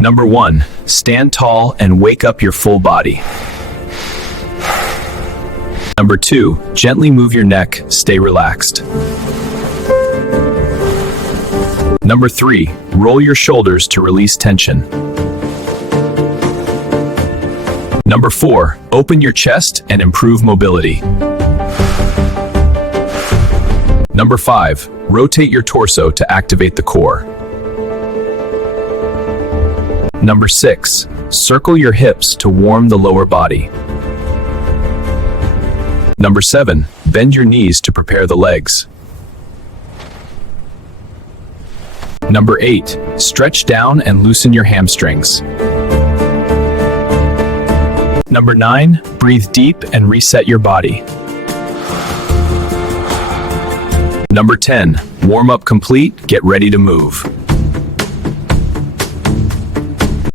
Number 1. Stand tall and wake up your full body. Number 2. Gently move your neck, stay relaxed. Number 3. Roll your shoulders to release tension. Number 4. Open your chest and improve mobility. Number 5. Rotate your torso to activate the core. Number 6. Circle your hips to warm the lower body. Number 7. Bend your knees to prepare the legs. Number 8. Stretch down and loosen your hamstrings. Number 9. Breathe deep and reset your body. Number 10. Warm up complete, get ready to move.